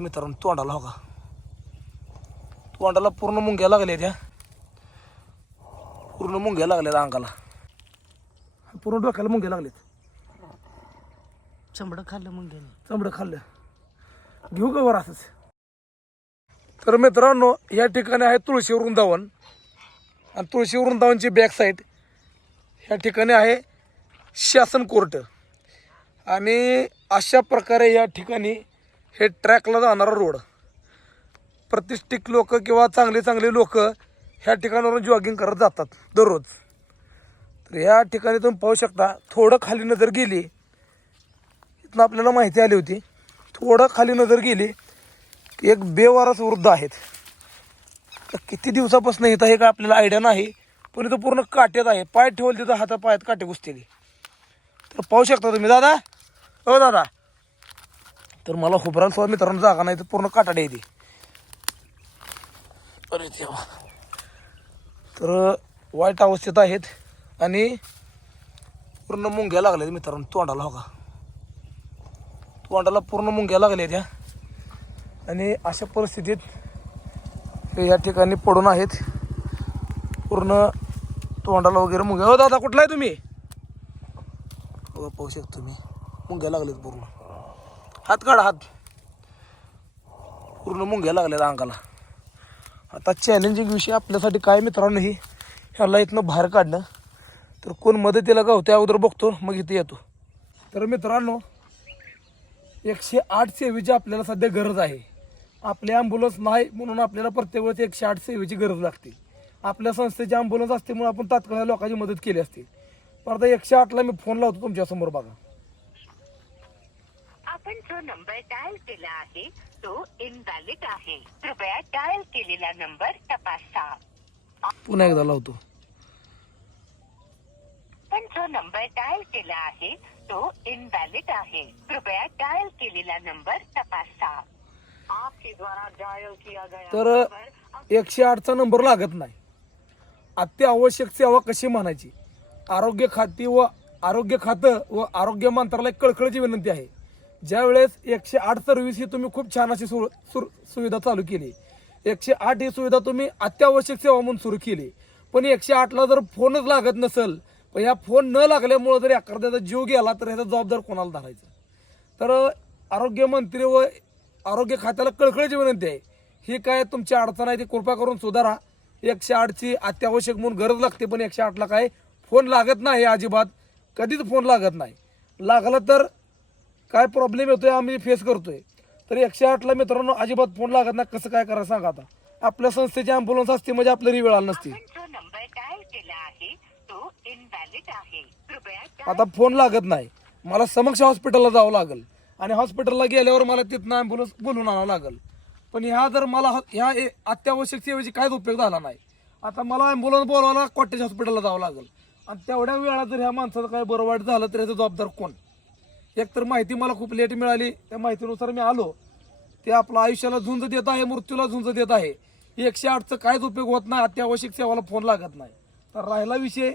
मित्रांनो तोंडाला हो का? तोंडाला पूर्ण मुंग्या लागल्या त्या. पूर्ण मुंग्या लागल्या अंगाला. पूर्ण डोक्याला मुंग्या लागलेत चंबड खाल्लं मग चमडं खाल्लं. घेऊ का वर असंच? तर मित्रांनो या ठिकाणी आहे तुळशी वृंदावन. आणि तुळशी वृंदावनची बॅक साईड या ठिकाणी आहे शासन कोर्ट. आणि अशा प्रकारे या ठिकाणी हे ट्रॅकला जाणारा रोड. प्रतिष्ठित लोक किंवा चांगले चांगले लोक ह्या ठिकाणावरून जॉगिंग करत जातात दररोज. तर ह्या ठिकाणी तुम्ही पाहू शकता थोडं खाली नजर गेली इथनं आपल्याला माहिती आली होती थोडं खाली नजर गेली की एक बेवारस वृद्ध आहेत. तर किती दिवसापासून इथं हे काय आपल्याला आयडिया नाही पण इथं पूर्ण काट्यात आहे. पाय ठेवले तिथं हाता पायात काटे घुसतेली तर पाहू शकता तुम्ही दादा? हो दादा. तर मला हुबरान सुद्धा मित्रांनो जागा नाही तर पूर्ण काटाडे येते अरे देवा. तर वाईट अवस्थेत आहेत आणि पूर्ण मुंग्या लागल्यात मित्रांनो तोंडाला हो का? तोंडाला पूर्ण मुंग्या लागल्या त्या आणि अशा परिस्थितीत हे या ठिकाणी पडून आहेत. पूर्ण तोंडाला वगैरे मुंग्या. हो दादा कुठला आहे तुम्ही? हो पाहू शकतो मी. मुंग्या लागलेत पूर्ण. हात काढा हात. पूर्ण मुंग्या लागल्यात अंगाला. आता चॅलेंजिंग विषय आपल्यासाठी काय मित्रांनो ही? ह्याला इथनं बाहेर काढणं तर कोण मदतीला का होत्या अगोदर बघतो मग इथे येतो. तर मित्रांनो एकशे आठ सेवेची आपल्याला सध्या गरज आहे. आपली ॲम्ब्युलन्स नाही म्हणून आपल्याला प्रत्येक वेळेस एकशे आठ सेवेची गरज लागते. आपल्या संस्थेची ॲम्ब्युलन्स असते म्हणून आपण तात्काळ लोकांची मदत केली असते. पण आता एकशे आठला मी फोन लावतो तुमच्यासमोर बघा. आपण जो नंबर डायल केला आहे तो इनव्हॅलिड आहे. कृपया डायल केलेला नंबर तपासा. पुन्हा एकदा लावतो. आपण जो नंबर डायल केला आहे तो इनव्हॅलिड आहे. कृपया डायल केलेला नंबर तपासा. आपके द्वारा डायल किया गया तर एकशे आठचा नंबर लागत नाही. अत्यावश्यक सेवा कशी म्हणायची आरोग्य खाती व आरोग्य खातं व आरोग्य मंत्रालय कळकळीची विनंती आहे. ज्यावेळेस एकशे आठ सर्व्हिस ही तुम्ही खूप छान अशी सु सुविधा चालू केली. एकशे आठ ही सुविधा तुम्ही अत्यावश्यक सेवा म्हणून सुरू केली. पण एकशे आठला जर फोनच लागत नसेल पण या फोन न लागल्यामुळं जर एखाद्याचा जीव गेला तर ह्याचा जबाबदार कोणाला धरायचा? तर आरोग्यमंत्री व आरोग्य खात्याला कळकळीची विनंती आहे. ही काय तुमची अडचण आहे ती कृपा करून सुधारा. एकशे आठची अत्यावश्यक म्हणून गरज लागते पण एकशे आठला काय फोन लागत नाही अजिबात. कधीच फोन लागत नाही. लागला तर काय प्रॉब्लेम येतोय आम्ही फेस करतोय. तर एकशे आठला मित्रांनो अजिबात फोन लागत नाही. कसं काय करा सांगा आता. आपल्या संस्थेची ॲम्ब्युलन्स असते म्हणजे आपल्याला वेळ आला नसती. आता फोन लागत नाही. मला समक्ष हॉस्पिटलला जावं लागेल. आणि हॉस्पिटलला गेल्यावर मला तिथनं ॲम्ब्युलन्स बोलून आणावं लागेल. पण ह्या जर मला ह- ह्या अत्यावश्यक सेवेची काहीच उपयोग झाला नाही. आता मला ॲम्ब्युलन्स बोलवायला कॉटेज हॉस्पिटलला जावं लागेल. आणि तेवढ्या वेळात जर ह्या माणसाचं काय बरं वाईट झालं तर याचं जबाबदार कोण? एकतर माहिती मला खूप लेट मिळाली. त्या माहितीनुसार मी आलो. ते आपलं आयुष्याला झुंज देत आहे मृत्यूला झुंज देत आहे. एकशे आठचं काहीच उपयोग होत नाही अत्यावश्यक सेवाला फोन लागत नाही. तर राहिला विषय.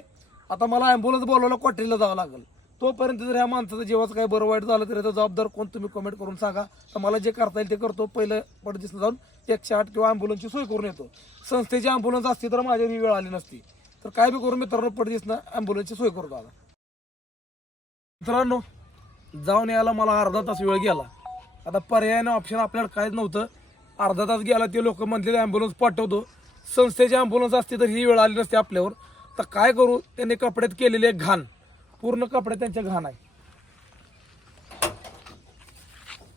आता मला ॲम्ब्युलन्स बोलवायला कॉटेजला जावं लागेल. तोपर्यंत जर ह्या माणसाचं जेव्हाच काही बरं वाईट झालं तर याचा जबाबदार कोण तुम्ही कमेंट करून सांगा. तर मला जे करता येईल ते करतो. पहिलं पडदिसनं जाऊन एकशे आठ किंवा ॲम्ब्युलन्सची सोय करून येतो. संस्थेची ॲम्ब्युलन्स असती तर माझ्या वेळ आली नसती. तर काय बी करून मित्रांनो पडदिसनं ॲम्ब्युलन्सची सोय करतो आता. मित्रांनो जाऊन यायला मला अर्धा तास वेळ गेला. आता पर्यायानं ऑप्शन आपल्याला काहीच नव्हतं. अर्धा तास गेला ते लोक म्हणलेले ॲम्ब्युलन्स पाठवतो. संस्थेची ॲम्ब्युलन्स असते तर ही वेळ आली नसते आपल्यावर. तर काय करू? त्यांनी कपड्यात केलेले घाण. पूर्ण कपडे त्यांच्या घाण आहे.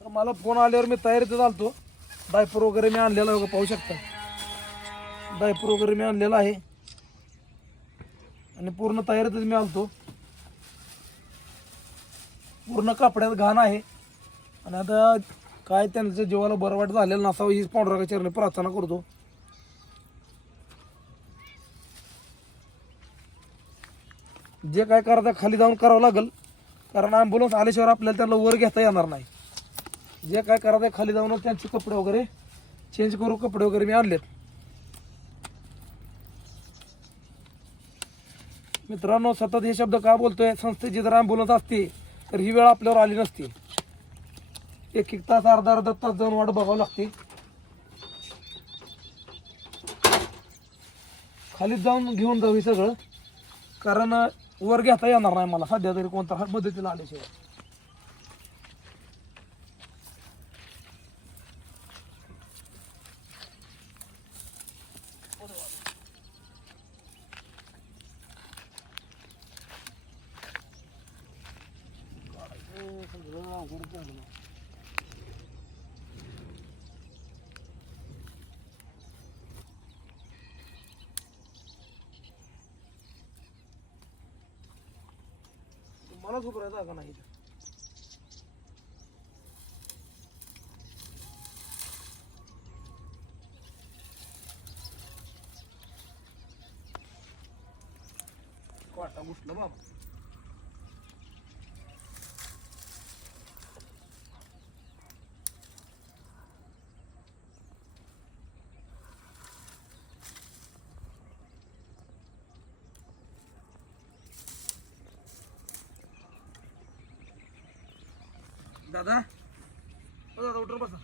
तर मला फोन आल्यावर मी तयारीत चालतो डायपर वगैरे मी आणलेला आहे पाहू शकता. डायपर वगैरे मी आणलेला आहे. आणि पूर्ण तयारीतच मी आलतो. पूर्ण कपड्यात घाण आहे. आणि आता काय त्यांचं जीवाला बरं वाट झालेलं नसावं हीच पांडुरंगा चरणी प्रार्थना करतो. जे काय करायचं खाली जाऊन करावं लागेल कारण ॲम्ब्युलन्स आल्याशिवाय आपल्याला त्यांना वर घेता येणार नाही. जे काय करायचं खाली जाऊनच त्यांचे कपडे वगैरे चेंज करू कपडे वगैरे मी आणलेत. मित्रांनो सतत हे शब्द का बोलतोय? संस्थेची जर ॲम्ब्युलन्स असते तर ही वेळ आपल्यावर आली नसती. एक एक तास अर्धा अर्धा तास जाऊन वाट बघावं लागते. खालीच जाऊन घेऊन जाऊ हे सगळं. कारण वर घेता येणार नाही मला. सध्या तरी कोणता मदतीला आल्याशिवाय. मलाच उभं राहायचं का नाही वाटा घुसलं बाबा दादा. ओ दादा उठून बसा.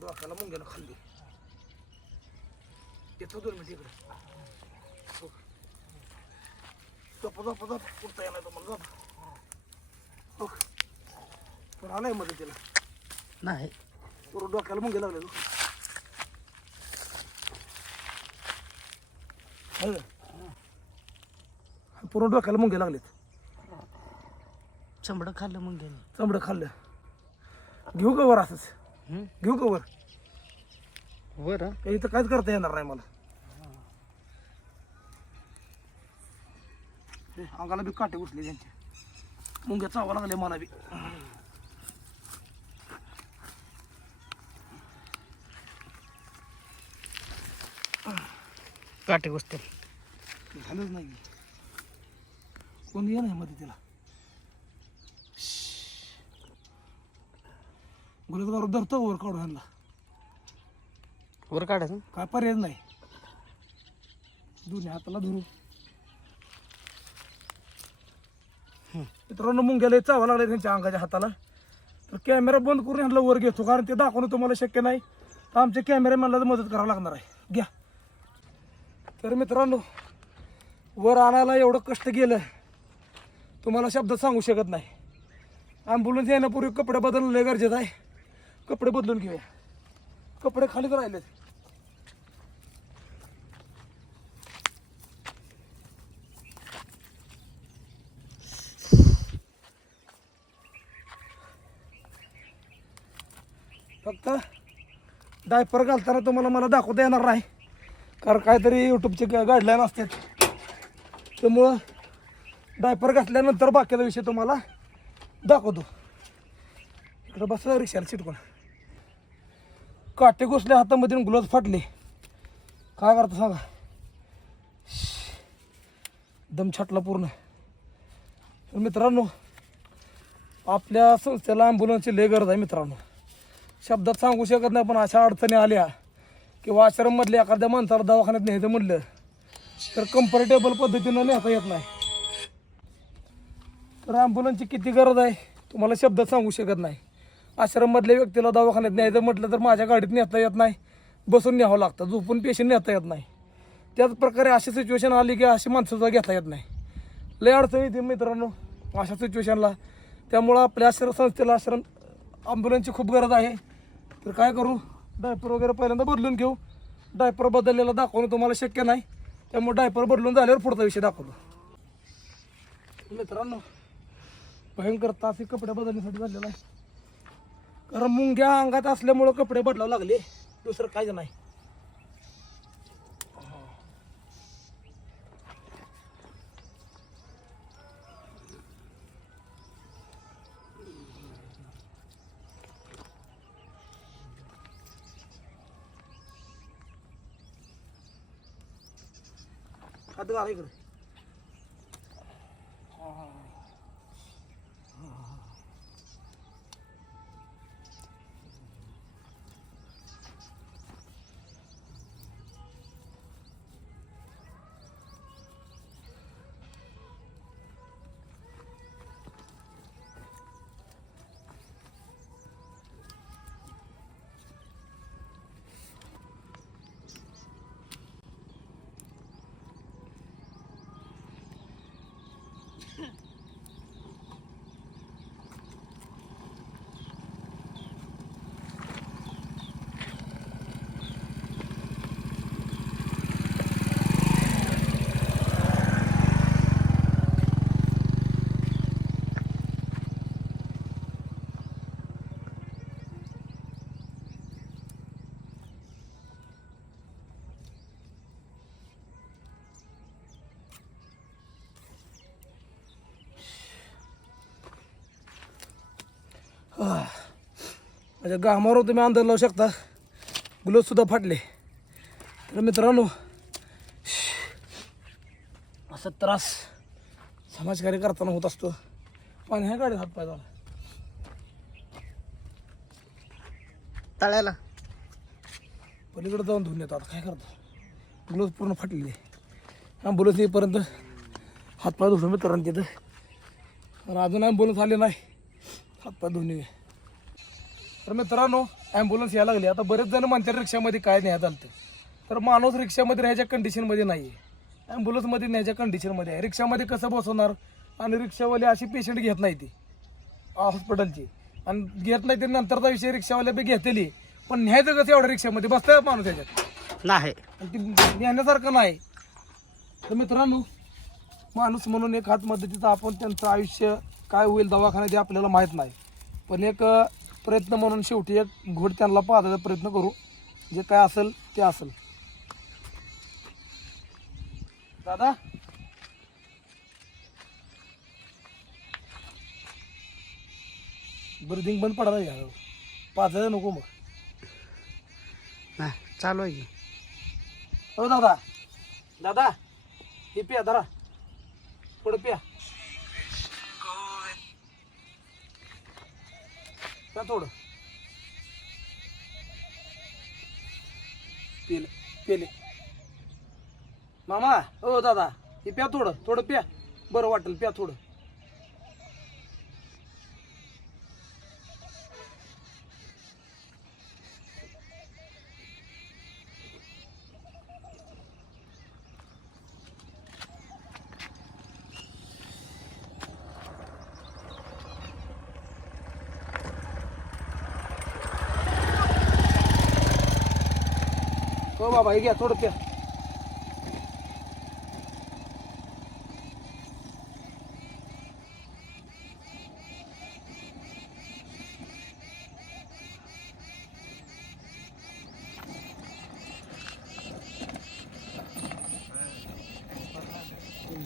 डोक्याला मुंग्याला खाल्ली. येतो दोन मिनिट इकडे. झोपा झोपा झोपा. उठता येणार तुम्हाला झोपा. हो पण आलाय मदतीला? नाही. पूर्ण डोक्याला मुंगे लागले पूर्ण डोक्याला मुंगे लागलेत. चमडं खाल्लं मग चमडं खाल्लं. घेऊ का वर असंच? घेऊ का वर? वर काही इथं काहीच करता येणार नाही मला. अंगाला बी काटे उठले त्यांचे. मुंग्या चावा लागले मला बी. काटे बसते झालंच नाही. कोण ये नाही मध्ये तिला गुलगावर धरतो वर काढून ह्यांना. वर काढायचं? काय पर्याय नाही. दोन्ही हाताला धरू मित्रांनो मुंग्याला चावा लागले त्यांच्या अंगाच्या हाताला. तर कॅमेरा बंद करून ह्यांना वर घेतो कारण ते दाखवणं तुम्हाला शक्य नाही. तर आमच्या कॅमेरामॅनला मदत करावं लागणार आहे. घ्या. तर मित्रांनो वर आणायला एवढं कष्ट गेलं तुम्हाला शब्द सांगू शकत नाही. ॲम्ब्युलन्स येण्यापूर्वी कपडे बदलणं लय गरजेचं आहे. कपडे बदलून घेऊया. कपडे खालीच राहिलेत. फक्त डायपर घालताना तुम्हाला मला दाखवता येणार नाही. कारण काहीतरी यूट्यूबचे गाईडलाईन असतात. त्यामुळं डायपर घातल्यानंतर बाकीचा विषय तुम्हाला दाखवतो. इकडं बसला रिक्षाला चिटकून. काटे घुसले हातामध्ये ग्लोव्ज फाटले. काय करता सांगा? दम छाटला पूर्ण. तर मित्रांनो आपल्या संस्थेला ॲम्ब्युलन्सची लय गरज आहे मित्रांनो. शब्दात सांगू शकत नाही पण अशा अडचणी आल्या. किंवा आश्रममधल्या एखाद्या माणसाला दवाखान्यात न्यायचं म्हटलं तर कम्फर्टेबल पद्धतीनं नेता येत नाही. तर ॲम्ब्युलन्सची किती गरज आहे तुम्हाला शब्दात सांगू शकत नाही. आश्रममधल्या व्यक्तीला दवाखान्यात न्यायचं म्हटलं तर माझ्या गाडीत नेता येत नाही बसून न्यावं लागतं झोपून पेशंट नेता येत नाही. त्याच प्रकारे अशी सिच्युएशन आली की अशी माणसंसुद्धा घेता येत नाही. लय अडचण येते मित्रांनो अशा सिच्युएशनला त्यामुळं आपल्या आश्रम संस्थेला आश्रम ॲम्ब्युलन्सची खूप गरज आहे. तर काय करू? डायपर वगैरे पहिल्यांदा बदलून घेऊ. डायपर बदललेला दाखवणं तुम्हाला शक्य नाही. त्यामुळे डायपर बदलून झाल्यावर पुढचा विषय दाखवतो. मित्रांनो भयंकर तास हे कपडे बदलण्यासाठी झालेला आहे. कारण मुंग्या अंगात असल्यामुळं कपडे बदलावं लागले. दुसरं काहीच नाही. हात घाला म्हणजे घामावर तुम्ही अंदाज लावू शकता. ग्लोव्ह सुद्धा फाटले. तर मित्रांनो असा त्रास समाजकार्य करताना होत असतो. पाणी ह्या गाडीत हात झाला तळ्याला. पलीकडे जाऊन धुवून येतो. आता काय करतो? ग्लोव्ह पूर्ण फाटलेले. ॲम्ब्युलन्स येईपर्यंत हातपाय धुवून मित्रांनो तिथं. अजून ॲम्ब्युलन्स आले नाही. हातपाय धुवून ये तर मित्रांनो ॲम्ब्युलन्स यायला लागली. आता बरेच जण म्हणतात रिक्षामध्ये काय न्यायचं आलं तर माणूस रिक्षामध्ये न्यायच्या कंडिशनमध्ये नाही आहे ॲम्ब्युलन्समध्ये न्यायच्या कंडिशनमध्ये आहे. रिक्षामध्ये कसं बसवणार? आणि रिक्षावाले अशी पेशंट घेत नाही ती. हॉस्पिटलची आणि घेत नाही ते नंतरचा विषय रिक्षावाल्या बी घेतली पण न्यायचं कसं एवढं रिक्षामध्ये? बसतंय माणूस याच्यात. नाही. आणि ती नेण्यासारखं नाही. तर मित्रांनो माणूस म्हणून एक हात मदतीचा आपण त्यांचं आयुष्य काय होईल दवाखान्यात हे आपल्याला माहीत नाही. पण एक प्रयत्न म्हणून शेवटी एक घोट त्यांना पाहण्याचा प्रयत्न करू. जे काय असेल ते असेल. दादा? ब्रिदिंग बंद पडा नाही पाच नको मग. नाही चालू आहे की. हो दादा. दादा हे पिया धरा थोडं पिया. प्या थोडं. पेले पेले. मामा हो दादा हे प्या थोडं थोडं प्या. बरं वाटेल प्या थोडं. हो बाबा हे घ्या थोडं प्या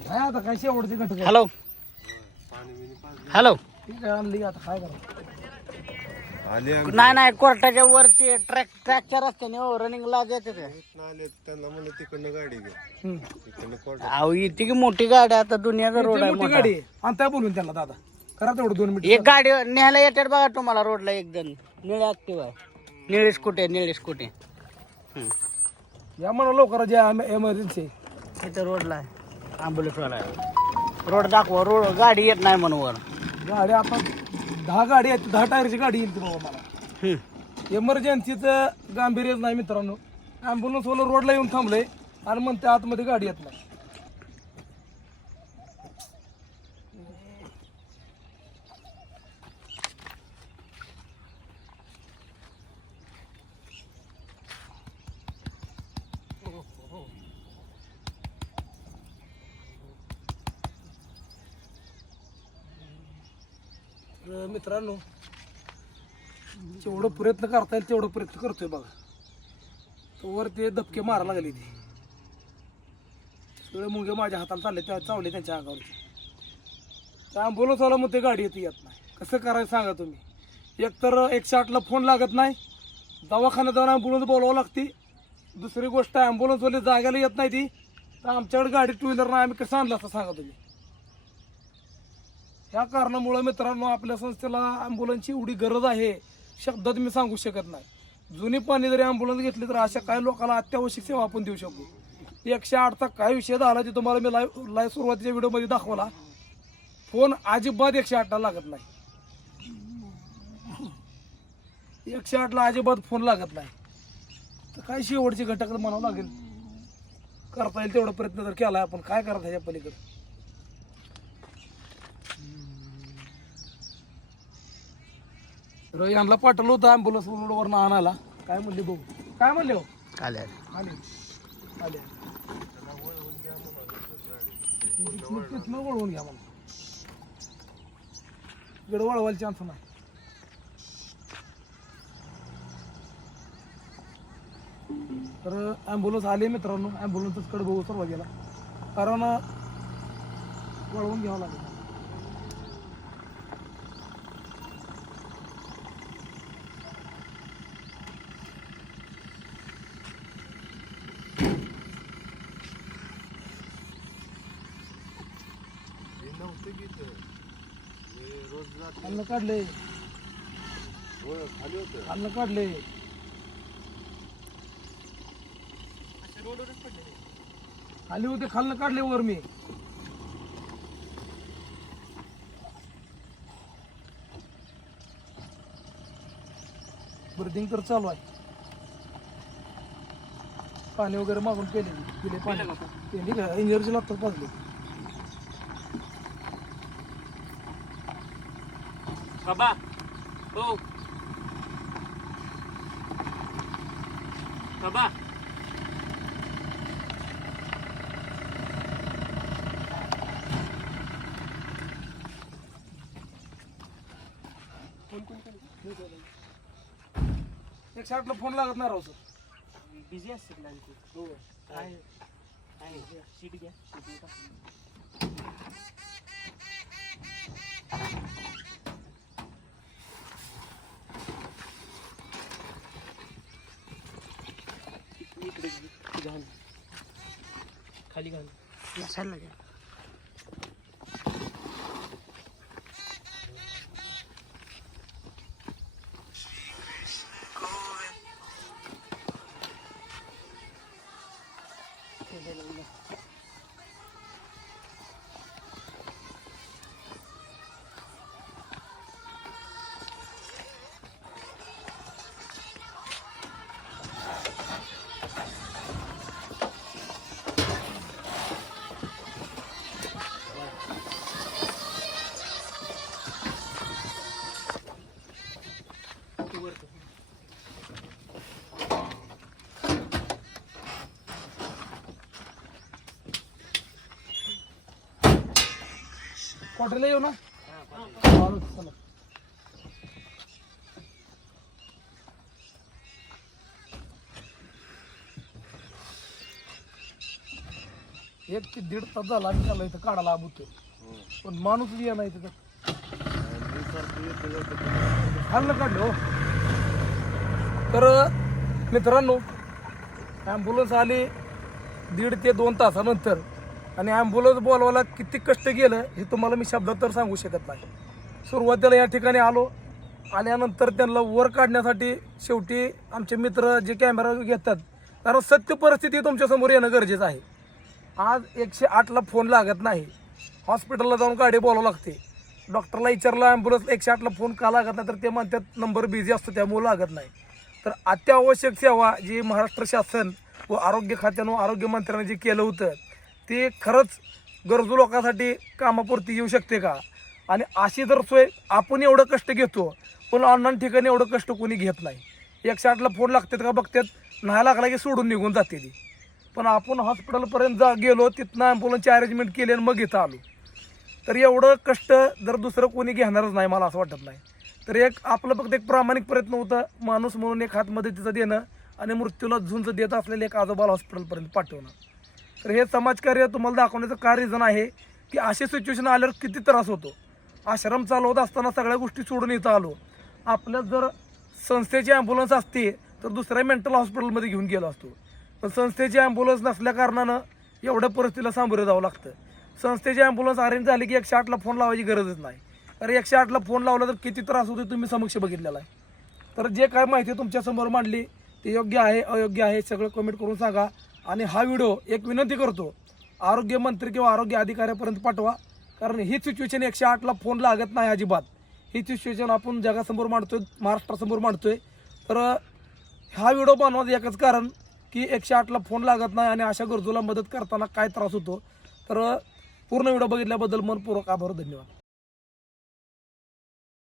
काय आता काय शेवटचे घटक? हॅलो हॅलो ठीक आहे आणली आता? काय करा आले नाही नाही कोर्टाच्या वरती ट्रॅक ट्रॅकच्या रस्त्याने हो रनिंगला जाते ते. आले त्यांना म्हणलं तिकडनं गाडी घे. हम्म. तिकडनं कोर्ट अहो इथे की मोठी गाडी आता दुनियाचा रोड आहे मोठी मोठा. गाडी. आणि त्या बोलून त्यांना दादा. करा तेवढं दोन मिनिट. एक गाडी न्यायला येतात बघा तुम्हाला रोडला एक जण निळे ऍक्टिव्ह आहे. निळे स्कूटी निळे स्कूटी या म्हणा लवकर जे एमर्जन्सी इथे रोडला आहे. ॲम्ब्युलन्सवाला आहे. रोड दाखवा रोड गाडी येत नाही म्हणून वर. गाडी आता दहा गाडी आहेत दहा टायरची गाडी येईल ती बाबा मला हम्म. एमर्जन्सीचं गांभीर्यच नाही मित्रांनो. ॲम्ब्युलन्स वाला रोडला येऊन थांबलंय आणि म्हणते आतमध्ये गाडी येत नाही तर मित्रांनो जेवढं प्रयत्न करता येईल तेवढं प्रयत्न करतोय बघा. तो वर ते धपके मारा लागले ते. सगळे मुंगे माझ्या हाताला चालले त्या चावले त्यांच्या अंगावरती. त्या ॲम्ब्युलन्सवाला मग ते गाडी येते येत नाही. कसं करायचं सांगा तुम्ही? एकतर एकशे आठला फोन लागत नाही. दवाखान्यात जाऊन ॲम्ब्युलन्स बोलावं लागते. दुसरी गोष्ट ॲम्ब्युलन्सवाले जाग्याला येत नाही ती. तर आमच्याकडे गाडी टू व्हीलर नाही आम्ही कसं आणलं असं सांगा तुम्ही? ह्या कारणामुळे मित्रांनो आपल्या संस्थेला ॲम्ब्युलन्सची एवढी गरज आहे शब्दात मी सांगू शकत नाही. जुनी पाणी जरी ॲम्ब्युलन्स घेतली तर अशा काही लोकांना अत्यावश्यक सेवा आपण देऊ शकतो एकशे आठचा काय विषय झाला ते तुम्हाला मी लाईव्ह लाईव्ह सुरुवातीच्या व्हिडिओमध्ये दाखवला. फोन अजिबात एकशे आठला लागत नाही. एकशे आठला अजिबात फोन लागत नाही. तर काय शेवटचे घटक म्हणावं लागेल. करता येईल तेवढा प्रयत्न जर केला आपण. काय करता ह्याच्या पलीकडे? तर यांना पाठवलं होतं ॲम्ब्युलन्स रोडवरनं आणायला काय म्हणले भाऊ? काय म्हणले हो? आले आले. आले. तिथनं वळवून घ्या मला इकडे वळवायला चान्स नाही. तर ॲम्ब्युलन्स आले मित्रांनो. ॲम्ब्युलन्सच कडे बघू सर्व गेला. कारण वळवून घ्यावं लागेल. अन्न काढले. होय, खाली होतं अन्न काढले. खाली होते खाल्लं काढले वर मी. ब्रिदिंग तर चालू आहे. पाणी वगैरे मागून पेले दिले पाणी. इंजरची लागतात पाजले. बाबा हो. बाबा एक साठला फोन लागत नाही राव सर. बिझी असतील. हो. आहे आहे सीट घ्या. सीट घ्या. इकडे घाल खाली घाल नसायला लागेल क्वार्टरला येऊ ना? आलो, चला. एक ते दीड तास झाला आम्ही त्याला इथं काढायला आबुतो पण माणूस ये नाही तिथं मी सारखं काढलं हो. तर मित्रांनो ॲम्ब्युलन्स आली दीड ते दोन तासानंतर. आणि ॲम्ब्युलन्स बोलवायला किती कष्ट गेलं हे तुम्हाला मी शब्दात तर सांगू शकत नाही. सुरुवातीला या ठिकाणी आलो. आल्यानंतर त्यांना वर काढण्यासाठी शेवटी आमचे मित्र जे कॅमेरा घेतात कारण सत्य परिस्थिती तुमच्यासमोर येणं गरजेचं आहे. आज एकशे आठला फोन लागत नाही. हॉस्पिटलला जाऊन गाडी बोलावं लागते. डॉक्टरला विचारलं ॲम्ब्युलन्स एकशे आठला फोन का लागत नाही? तर ते म्हणतात नंबर बिझी असतो त्यामुळे लागत नाही. तर अत्यावश्यक सेवा जी महाराष्ट्र शासन व आरोग्य खात्यानं आरोग्य मंत्र्यांनी जे केलं होतं ते खरंच गरजू लोकांसाठी कामापुरती येऊ शकते का? आणि अशी जर सोय आपण एवढं कष्ट घेतो पण ऑनलाईन ठिकाणी एवढं कष्ट कोणी घेत नाही. एकशे आठला फोन लागतात का बघतात नाही लागला की सोडून निघून जाते ती. पण आपण हॉस्पिटलपर्यंत जा गेलो तिथनं ॲम्ब्युलन्सची अरेंजमेंट केली आणि मग इथं आलो. तर एवढं कष्ट जर दुसरं कोणी घेणारच नाही मला असं वाटत नाही. तर एक आपलं फक्त एक प्रामाणिक प्रयत्न होता माणूस म्हणून एक हात मदतीचं देणं आणि मृत्यूला झुंज देत असलेले एक आजोबाला हॉस्पिटलपर्यंत पाठवणं. तर हे समाजकार्य तुम्हाला दाखवण्याचं काय रिझन आहे की अशी सिच्युएशन आल्यावर किती त्रास होतो? आश्रम चालवत असताना सगळ्या गोष्टी सोडून इथं आलो. आपल्या जर संस्थेची ॲम्ब्युलन्स असते तर दुसऱ्या मेंटल हॉस्पिटलमध्ये घेऊन गेलो असतो. पण संस्थेची ॲम्ब्युलन्स नसल्या कारणानं एवढ्या परिस्थितीला सामोरं जावं लागतं. संस्थेची ॲम्ब्युलन्स अरेंज झाली की एकशे आठला फोन लावायची गरजच नाही. अरे एकशे आठला फोन लावला तर किती त्रास होतो तुम्ही समक्ष बघितलेला आहे. तर जे काय माहिती तुमच्यासमोर मांडली ते योग्य आहे अयोग्य आहे सगळं कमेंट करून सांगा. आणि हा व्हिडिओ एक विनंती करतो आरोग्यमंत्री किंवा आरोग्य अधिकाऱ्यापर्यंत पाठवा कारण ही सिच्युएशन एकशे आठला फोन लागत नाही अजिबात. ही सिच्युएशन आपण जगासमोर मांडतोय महाराष्ट्रासमोर मांडतोय. तर हा व्हिडिओ बनवायचं एकच कारण की एकशे आठला फोन लागत नाही आणि अशा गरजूला मदत करताना काय त्रास होतो. तर पूर्ण व्हिडिओ बघितल्याबद्दल मनपूर्वक आभार धन्यवाद.